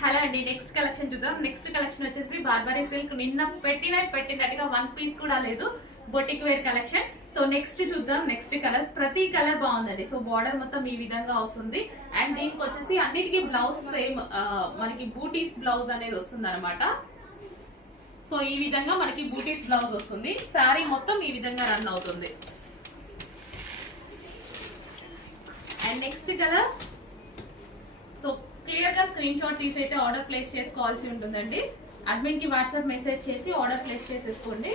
Hello అండి, next collection చూద్దాం. Next collection వచ్చేసి బార్బరీ సిల్క్. నిన్న పెట్టినట్టుగా వన్ పీస్ కూడా లేదు, boutique wear collection. So next చూద్దాం. నెక్స్ట్ కలర్స్, ప్రతి కలర్ బాగుందండి. సో బార్డర్ మొత్తం ఈ విధంగా వస్తుంది. అండ్ దీనికి వచ్చేసి అన్నిటికీ బ్లౌజ్ సేమ్, మనకి బూటీస్ బ్లౌజ్ అనేది వస్తుంది అనమాట. సో ఈ విధంగా మనకి బూటీస్ బ్లౌజ్ వస్తుంది. శారీ మొత్తం ఈ విధంగా రన్ అవుతుంది. And next colour, so clear గా స్క్రీన్ షాట్ తీసి అయితే ఆర్డర్ ప్లేస్ చేసుకోవాల్సి ఉంటుందండి. అడ్మిన్ కి వాట్సాప్ మెసేజ్ చేసి ఆర్డర్ ప్లేస్ చేసేసుకోండి.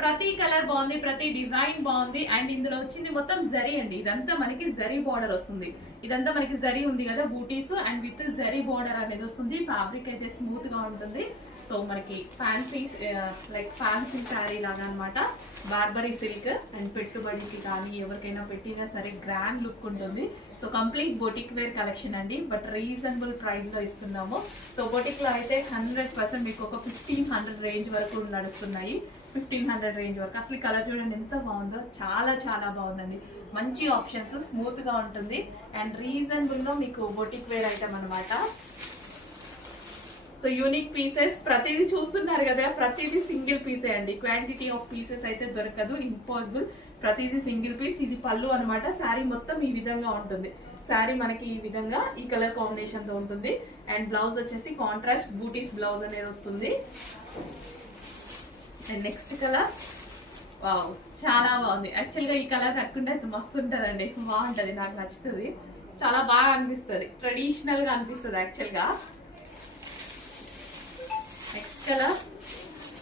ప్రతి కలర్ బాగుంది, ప్రతి డిజైన్ బాగుంది. అండ్ ఇందులో వచ్చింది మొత్తం జరీ అండి. ఇదంతా మనకి జరీ బార్డర్ వస్తుంది. ఇదంతా మనకి జరీ ఉంది కదా, బూటీస్ అండ్ విత్ జరీ బార్డర్ అనేది వస్తుంది. ఫ్యాబ్రిక్ అయితే స్మూత్ గా ఉంటుంది. సో మనకి ఫ్యాన్సీ లైక్ ఫ్యాన్సీ శారీ లాగా అనమాట. Barberry silk. అండ్ పెట్టుబడికి కానీ ఎవరికైనా పెట్టినా సరే గ్రాండ్ లుక్ ఉంటుంది. So complete boutique wear collection అండి, బట్ రీజనబుల్ ప్రైస్ లో ఇస్తున్నాము. సో బొటిక్ లో అయితే 100% మీకు ఒక 1500 రేంజ్ వరకు నడుస్తున్నాయి. 1500 రేంజ్ వరకు. అసలు కలర్ చూడండి ఎంత బాగుందో, చాలా చాలా బాగుందండి. మంచి ఆప్షన్స్, స్మూత్ గా ఉంటుంది అండ్ రీజనబుల్ గా మీకు బొటిక్ వేర్ ఐటమ్ అనమాట. సో యూనిక్ పీసెస్, ప్రతిదీ చూస్తున్నారు కదా, ప్రతిదీ సింగిల్ పీసే అండి. క్వాంటిటీ ఆఫ్ పీసెస్ అయితే దొరకదు, ఇంపాసిబుల్. ప్రతిదీ సింగిల్ పీస్. ఇది పళ్ళు అనమాట. శారీ మొత్తం ఈ విధంగా ఉంటుంది. శారీ మనకి ఈ విధంగా ఈ కలర్ కాంబినేషన్ తో ఉంటుంది. అండ్ బ్లౌజ్ వచ్చేసి కాంట్రాస్ట్ బూటీస్ బ్లౌజ్ అనేది వస్తుంది. అండ్ నెక్స్ట్ కలర్, వావ్ చాలా బాగుంది. యాక్చువల్గా ఈ కలర్ కట్టుకుంటే అయితే మస్తు ఉంటుందండి, బాగుంటుంది, నాకు నచ్చుతుంది, చాలా బాగా అనిపిస్తుంది, ట్రెడిషనల్ గా అనిపిస్తుంది యాక్చువల్గా. నెక్స్ట్ కలర్,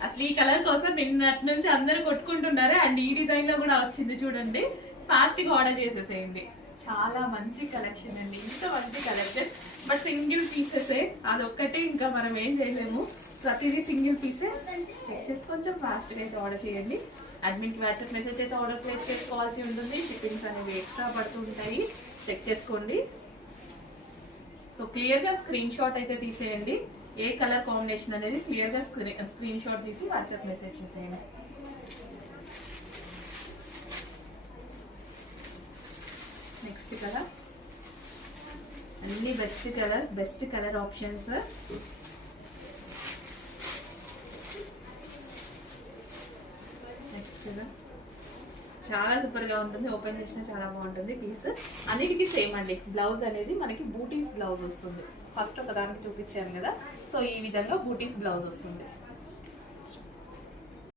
అసలు ఈ కలర్ కోసం నిన్నటి నుంచి అందరు కొట్టుకుంటున్నారు. అండ్ ఈ డిజైన్ లో కూడా వచ్చింది చూడండి. ఫాస్ట్ గా ఆర్డర్ చేసేసేయండి. చాలా మంచి కలెక్షన్ అండి, ఇంత మంచి కలెక్షన్. బట్ సింగిల్ పీసెసే, అదొక్కటి, ఇంకా మనం ఏం చేయలేము. ప్రతిదీ సింగిల్ పీసెస్. చెక్ చేసి కొంచెం ఫాస్ట్ గా అయితే ఆర్డర్ చేయండి. అడ్మిన్ కి వాట్సాప్ మెసేజ్ చేసి ఆర్డర్ ప్లేస్ చేసుకోవాల్సి ఉంటుంది. షిప్పింగ్స్ అనేవి ఎక్స్ట్రా పడుతూ ఉంటాయి, చెక్ చేసుకోండి. సో క్లియర్ గా స్క్రీన్ షాట్ అయితే తీసేయండి. ఏ కలర్ కాంబినేషన్ అనేది క్లియర్ గా స్క్రీన్ షాట్ తీసి వాట్సాప్ మెసేజ్ చేసేయండి. నెక్స్ట్ కలర్, అన్ని best colours, best colour options. Next colour చాలా సూపర్ గా ఉంటుంది. ఓపెన్ చేసిన చాలా బాగుంటుంది పీస్. అన్నిటికీ సేమ్ అండి. బ్లౌజ్ అనేది మనకి బూటీస్ బ్లౌజ్ వస్తుంది. ఫస్ట్ ఒక దానికి చూపించాను కదా, సో ఈ విధంగా బూటీస్ బ్లౌజ్ వస్తుంది.